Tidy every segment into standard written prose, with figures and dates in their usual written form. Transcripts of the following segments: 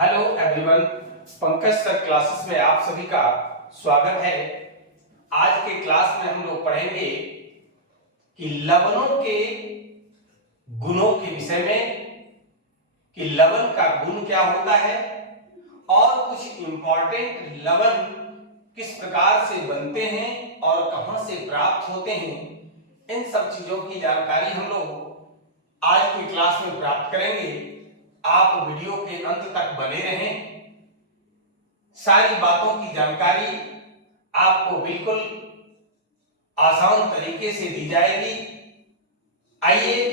Hello everyone, Pankaj sir classes में आप सभी का स्वागत है। आज के क्लास में हम लोग पढ़ेंगे कि लवणों के गुणों के विषय में, कि लवण का गुण क्या होता है और कुछ इंपॉर्टेंट लवण किस प्रकार से बनते हैं और कहां से प्राप्त होते हैं। इन सब चीजों की जानकारी हम लोग आज की क्लास में प्राप्त करेंगे। आप वीडियो के अंत तक बने रहें। सारी बातों की जानकारी आपको बिल्कुल आसान तरीके से दी जाएगी। आइए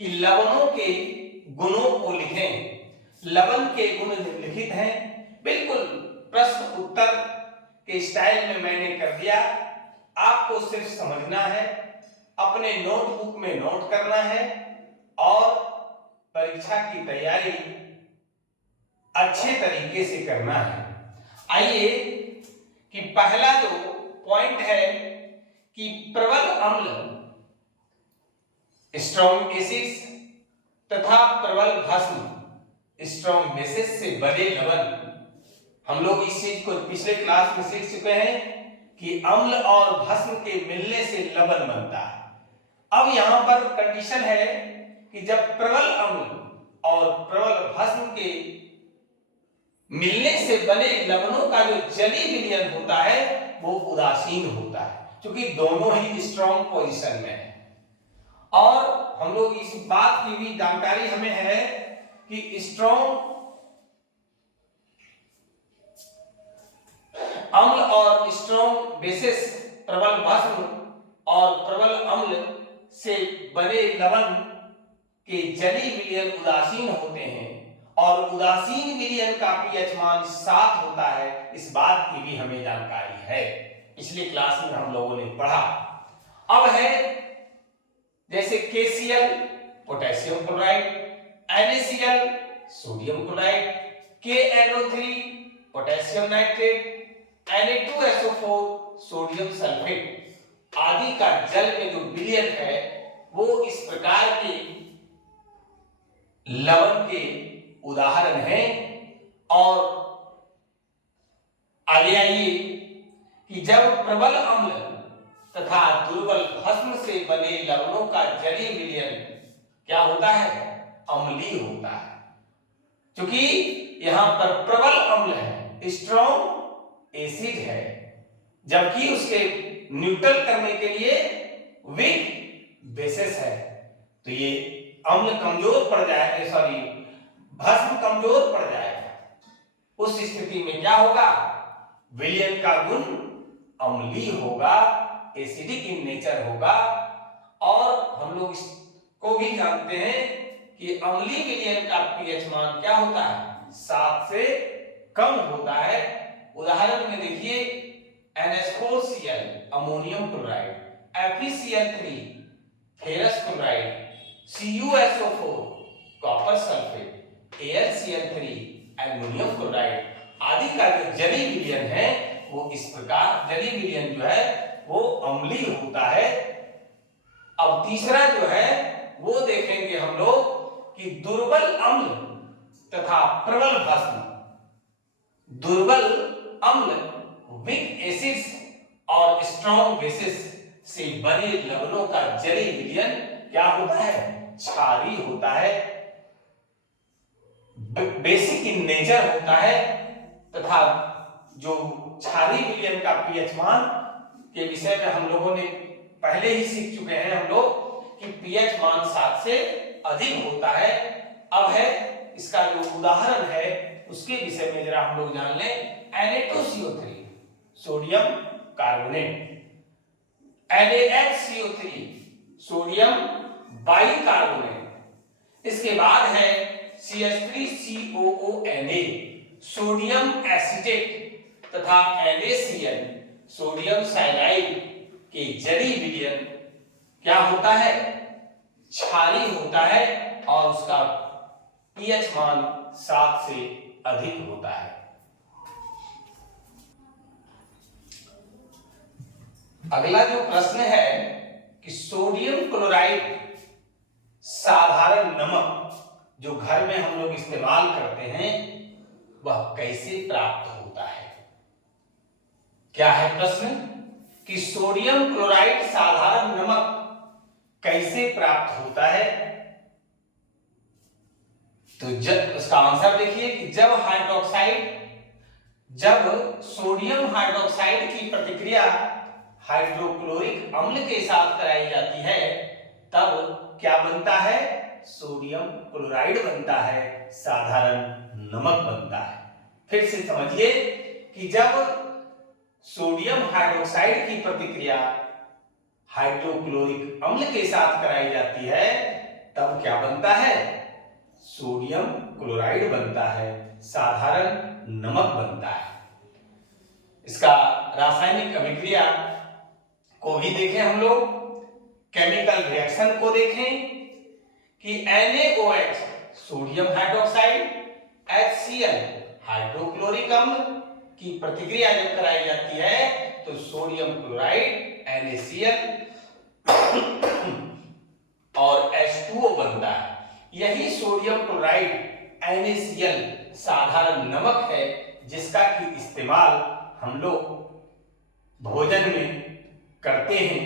कि लवणों के गुणों को लिखें। लवण के गुण लिखित हैं, बिल्कुल प्रश्न उत्तर के स्टाइल में मैंने कर दिया। आपको सिर्फ समझना है, अपने नोटबुक में नोट करना है और परीक्षा की तैयारी अच्छे तरीके से करना है। आइए कि पहला जो पॉइंट है कि प्रबल अम्ल, स्ट्रॉन्ग एसिड्स तथा प्रबल भस्म, स्ट्रॉन्ग बेसिस से बने लवण। हम लोग इस चीज को पिछले क्लास में सीख चुके हैं कि अम्ल और भस्म के मिलने से लवण बनता है। अब यहां पर कंडीशन है कि जब प्रबल अम्ल और प्रबल भस्म के मिलने से बने लवणों का जो जलीय विलयन होता है वो उदासीन होता है, क्योंकि दोनों ही स्ट्रॉन्ग पोजीशन में है। और हम लोग इस बात की भी जानकारी हमें है कि स्ट्रॉन्ग अम्ल और स्ट्रॉन्ग बेसिस, प्रबल भस्म और प्रबल अम्ल से बने लवण के जलीय विलयन उदासीन होते हैं और उदासीन विलयन का पीएच मान 7 होता है। इस बात की भी हमें जानकारी है, पिछली क्लास में हम लोगों ने पढ़ा। अब है जैसे KCl potassium chloride, NaCl sodium chloride, KNO3 potassium nitrate, Na2SO4 sodium sulphate आदि का जल में जो विलयन है वो इस प्रकार के लवण के उदाहरण हैं। और आगे आइए कि जब प्रबल अम्ल तथा दुर्बल भस्म से बने लवणों का जलीय विलयन क्या होता है, अम्लीय होता है। क्योंकि यहां पर प्रबल अम्ल है, स्ट्रॉन्ग एसिड है, जबकि उसके न्यूट्रल करने के लिए वीक बेसिस है। तो ये अम्ल कमजोर पड़ जाएगा, भस्म कमजोर पड़ जाएगा। उस स्थिति में क्या होगा, विलयन का गुण अम्लीय होगा, एसिडिक इन नेचर होगा। और हम लोग इसको भी जानते हैं कि अम्लीय विलयन का पीएच मान क्या होता है, 7 से कम होता है। उदाहरण में देखिए NH4Cl ammonium chloride, FeCl3 ferrous chloride, CuSO4 copper sulphate, AlCl3 aluminium chloride आदि का जो जलीय विलयन है वो इस प्रकार, जलीय विलयन जो है वो अम्लीय होता है। अब तीसरा जो है वो देखेंगे हम लोग कि दुर्बल अम्ल तथा प्रबल भस्म, दुर्बल अम्ल वीक एसिड्स और स्ट्रॉन्ग बेसिस से बने लवणों का जलीय विलयन क्या होता है, क्षारीय होता है, बेसिक इन नेचर होता है। तथा जो क्षारीय विलयन का पीएच मान के विषय में हम लोगों ने पहले ही सीख चुके हैं हम लोग कि पीएच मान 7 से अधिक होता है। अब है इसका जो उदाहरण है उसके विषय में जरा हम लोग जान लें। Na2CO3 sodium carbonate, NaHCO3 sodium bicarbonate, इसके बाद है CH3COONA सोडियम एसिटेट तथा NaCl सोडियम साइनाइड के जलीय विलयन क्या होता है, क्षारीय होता है और उसका पीएच मान 7 से अधिक होता है। अगला जो प्रश्न है कि सोडियम क्लोराइड साधारण नमक जो घर में हम लोग इस्तेमाल करते हैं वह कैसे प्राप्त होता है? क्या है प्रश्न कि सोडियम क्लोराइड साधारण नमक कैसे प्राप्त होता है? तो जब उसका आंसर देखिए कि जब सोडियम हाइड्रोक्साइड की प्रतिक्रिया हाइड्रोक्लोरिक अम्ल के साथ कराई जाती है तब क्या बनता है? सोडियम क्लोराइड बनता है, साधारण नमक बनता है। फिर से समझिए कि जब सोडियम हाइड्रोक्साइड की प्रतिक्रिया हाइड्रोक्लोरिक अम्ल के साथ कराई जाती है तब क्या बनता है? सोडियम क्लोराइड बनता है, साधारण नमक बनता है। इसका रासायनिक अभिक्रिया को भी देखें हम लोग, केमिकल रिएक्शन को देखें कि NaOH sodium hydroxide, HCl hydrochloric अम्ल की प्रतिक्रिया जब कराई जाती है तो सोडियम क्लोराइड NaCl और H2O बनता है। यही सोडियम क्लोराइड NaCl साधारण नमक है जिसका कि इस्तेमाल हम लोग भोजन में करते हैं।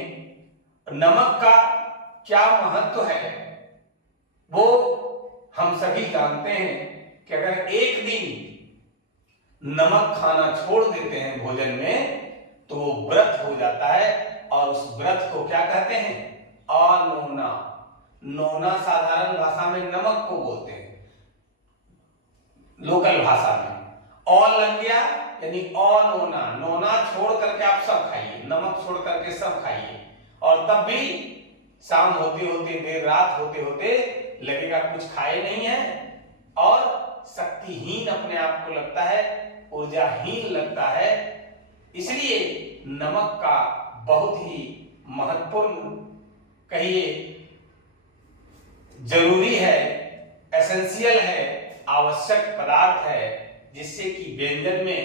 नमक का क्या महत्व है वो हम सभी जानते हैं कि अगर एक दिन नमक खाना छोड़ देते हैं भोजन में तो वो व्रत हो जाता है और उस व्रत को क्या कहते हैं? अनोना। नोना साधारण भाषा में नमक को बोलते हैं, लोकल भाषा में और लग गया यानी अनोना। नोना छोड़ करके आप सब खाइए, नमक छोड़ करके सब खाइए और तब भी शाम होते होते देर रात होते होते लगेगा कुछ खाए नहीं है और शक्तिहीन अपने आप को लगता है, ऊर्जाहीन लगता है। इसलिए नमक का बहुत ही महत्वपूर्ण कहिए जरूरी है, एसेंशियल है, आवश्यक पदार्थ है जिससे कि व्यंजन में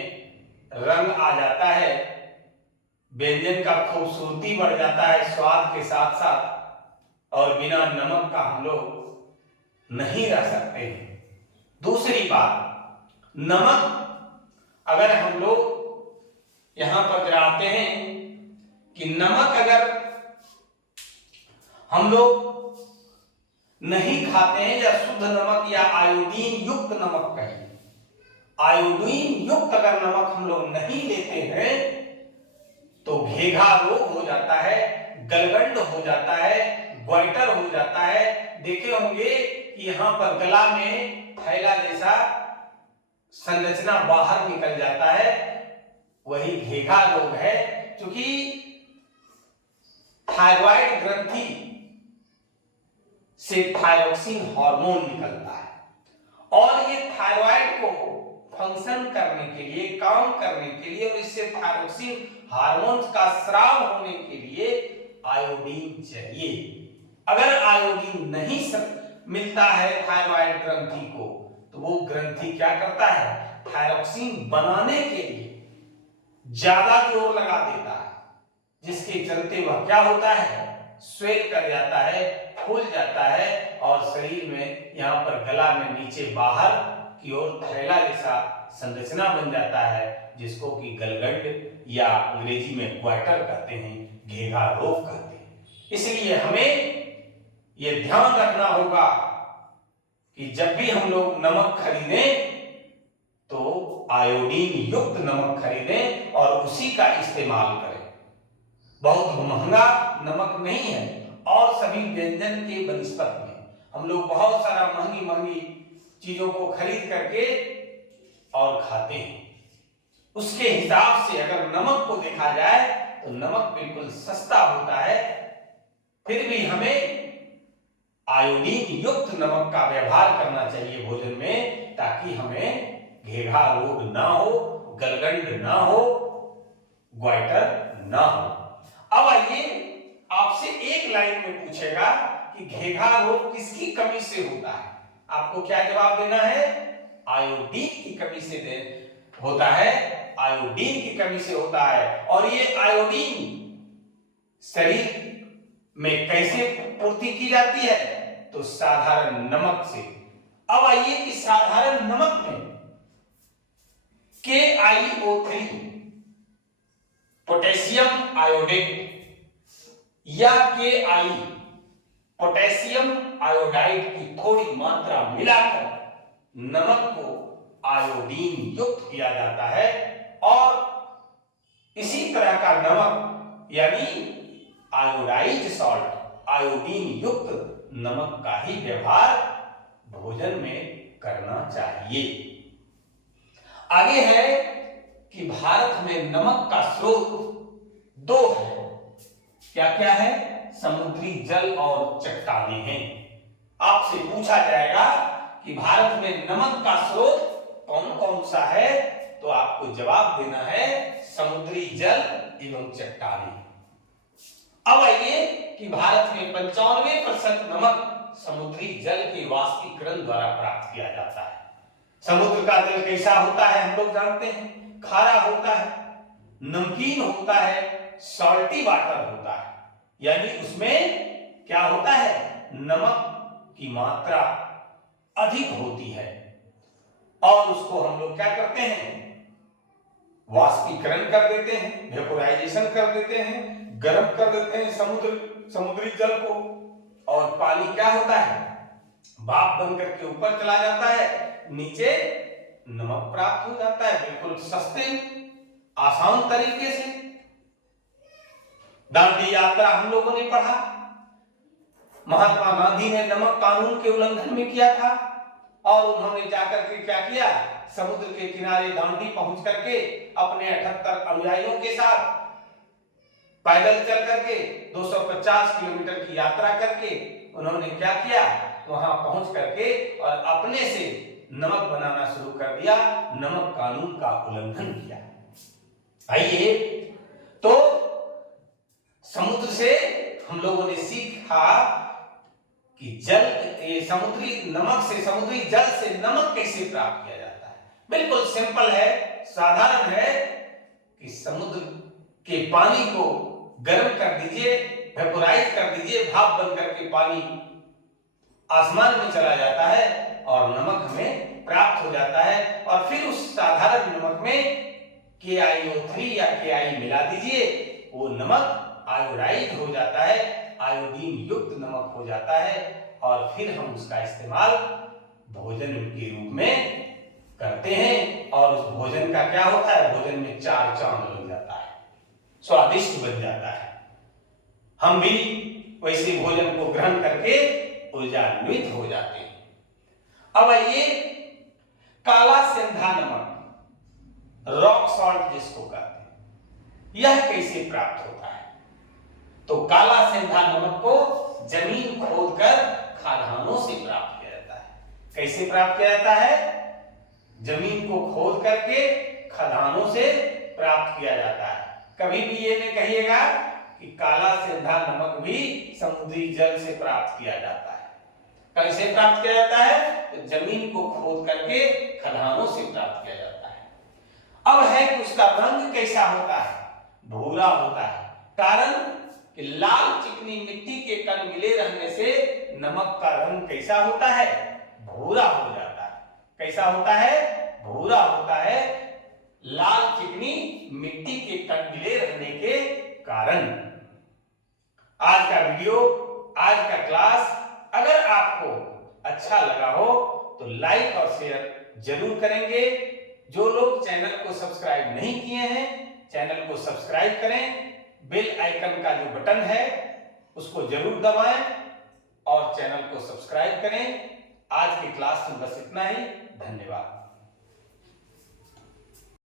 रंग आ जाता है, व्यंजन का खूबसूरती बढ़ जाता है स्वाद के साथ साथ, और बिना नमक का हम लोग नहीं रह सकते हैं। दूसरी बात, नमक अगर हम लोग यहां पर गिराते हैं कि नमक अगर हम लोग नहीं खाते हैं या शुद्ध नमक या आयोडीन युक्त नमक कहिए, आयोडीन युक्त अगर नमक हम लोग नहीं लेते हैं तो घेघा रोग हो जाता है, गलगंड हो जाता है, ग्वाइटर हो जाता है। देखे होंगे कि यहां पर गला में थैला जैसा संरचना बाहर निकल जाता है, वही घेघा रोग है। क्योंकि थायराइड ग्रंथि से थायरोक्सिन हार्मोन निकलता है और ये थायराइड को फंक्शन करने के लिए, काम करने के लिए और इससे थायरोक्सिन हार्मोन का स्राव होने के लिए आयोडीन चाहिए। अगर आयोडीन नहीं मिलता है थायराइड ग्रंथि को तो वो ग्रंथि क्या करता है? थायरोक्सिन बनाने के लिए ज्यादा जोर लगा देता है, जिसके चलते वह क्या होता है? स्वेल कर जाता है, फूल जाता है और शरीर में यहाँ पर गला में नीचे बाहर की ओर थैला जैसा संरचना बन जाता है जिसको कि गलगंड या अंग्रेजी में ग्वाइटर कहते हैं, घेघा रोग कहते हैं। इसलिए हमें यह ध्यान रखना होगा कि जब भी हम लोग नमक खरीदें तो आयोडीन युक्त नमक खरीदें और उसी का इस्तेमाल करें। बहुत महंगा नमक नहीं है और सभी व्यंजन के बनस्पत में हम लोग बहुत सारा महंगी महंगी चीजों को खरीद करके और खाते हैं। उसके हिसाब से अगर नमक को देखा जाए तो नमक बिल्कुल सस्ता होता है, फिर भी हमें आयोडीन युक्त नमक का व्यवहार करना चाहिए भोजन में ताकि हमें घेघा रोग ना हो, गलगंड ना हो, ग्वाइटर ना हो। अब आइए आपसे एक लाइन में पूछेगा कि घेघा रोग किसकी कमी से होता है? आपको क्या जवाब देना है? आयोडीन की कमी से होता है, आयोडीन की कमी से होता है। और ये आयोडीन शरीर में कैसे पूर्ति की जाती है? तो साधारण नमक से। अब आइए कि साधारण नमक में KiO3 पोटेशियम आयोडेट या Ki पोटेशियम आयोडाइड की थोड़ी मात्रा मिलाकर नमक को आयोडीन युक्त किया जाता है और इसी तरह का नमक यानी आयोडाइज्ड सॉल्ट आयोडीन युक्त नमक का ही व्यवहार भोजन में करना चाहिए। आगे है कि भारत में नमक का स्रोत दो है। क्या क्या है? समुद्री जल और चट्टानें हैं। आपसे पूछा जाएगा कि भारत में नमक का स्रोत कौन कौन सा है, तो आपको जवाब देना है समुद्री जल एवं चट्टानें। अब आइए कि भारत में 95% नमक समुद्री जल के वाष्पीकरण द्वारा प्राप्त किया जाता है। समुद्र का जल कैसा होता है हम लोग जानते हैं, खारा होता है, नमकीन होता है, सॉल्टी वाटर होता है, यानी उसमें क्या होता है, नमक की मात्रा अधिक होती है और उसको हम लोग क्या करते हैं, वाष्पीकरण कर देते हैं, वेपोराइजेशन कर देते हैं, गर्म कर देते हैं समुद्री जल को और पानी क्या होता है, भाप बन करके ऊपर चला जाता है, नीचे नमक प्राप्त हो जाता है बिल्कुल सस्ते आसान तरीके से। दांडी यात्रा हम लोगों ने पढ़ा, महात्मा गांधी ने नमक कानून के उल्लंघन में किया था और उन्होंने जाकर के क्या किया, समुद्र के किनारे दांडी पहुंच करके अपने 78 अनुयायियों के साथ पैदल चल करके 250 किलोमीटर की यात्रा करके उन्होंने क्या किया, वहां पहुंच करके और अपने से नमक बनाना शुरू कर दिया, नमक कानून का उल्लंघन किया। आइए तो समुद्र से हम लोगों ने सीखा कि समुद्री नमक से, समुद्री जल से नमक कैसे प्राप्त किया जाता है। बिल्कुल सिंपल है, साधारण है कि समुद्र के पानी को गर्म कर दीजिए, वेपोराइज कर दीजिए, भाप बन करके पानी आसमान में चला जाता है और नमक हमें प्राप्त हो जाता है और फिर उस साधारण नमक में KiO3 या Ki मिला दीजिए, वो नमक आयोडाइज हो जाता है, आयोडीन युक्त नमक हो जाता है और फिर हम उसका इस्तेमाल भोजन के रूप में करते हैं और उस भोजन का क्या होता है, भोजन में चार चांद लग जाता है, स्वादिष्ट बन जाता है। हम भी वैसे भोजन को ग्रहण करके ऊर्जान्वित हो जाते हैं। अब आइए काला सेंधा नमक, रॉक सॉल्ट जिसको कहते हैं, यह कैसे प्राप्त होता है। तो काला सेंधा नमक को जमीन खोदकर खदानों से प्राप्त किया जाता है। कैसे प्राप्त किया जाता है, जमीन को खोद करके खदानों से प्राप्त किया जाता है। कभी भी ये नहीं कहिएगा कि काला सेंधा नमक भी समुद्री जल से प्राप्त किया जाता है। कैसे प्राप्त किया जाता है, तो जमीन को खोद करके खदानों से प्राप्त किया जाता है। अब है कि उसका रंग कैसा होता है, भूरा होता है। कारण कि लाल चिकनी मिट्टी के कण मिले रहने से नमक का रंग कैसा होता है, भूरा हो जाता है। कैसा होता है, भूरा होता है, लाल चिकनी मिट्टी के कण मिले रहने के कारण। आज का वीडियो, आज का क्लास अगर आपको अच्छा लगा हो तो लाइक और शेयर जरूर करेंगे। जो लोग चैनल को सब्सक्राइब नहीं किए हैं, चैनल को सब्सक्राइब करें, बेल आइकन का जो बटन है उसको जरूर दबाएं और चैनल को सब्सक्राइब करें। आज की क्लास में बस इतना ही, धन्यवाद।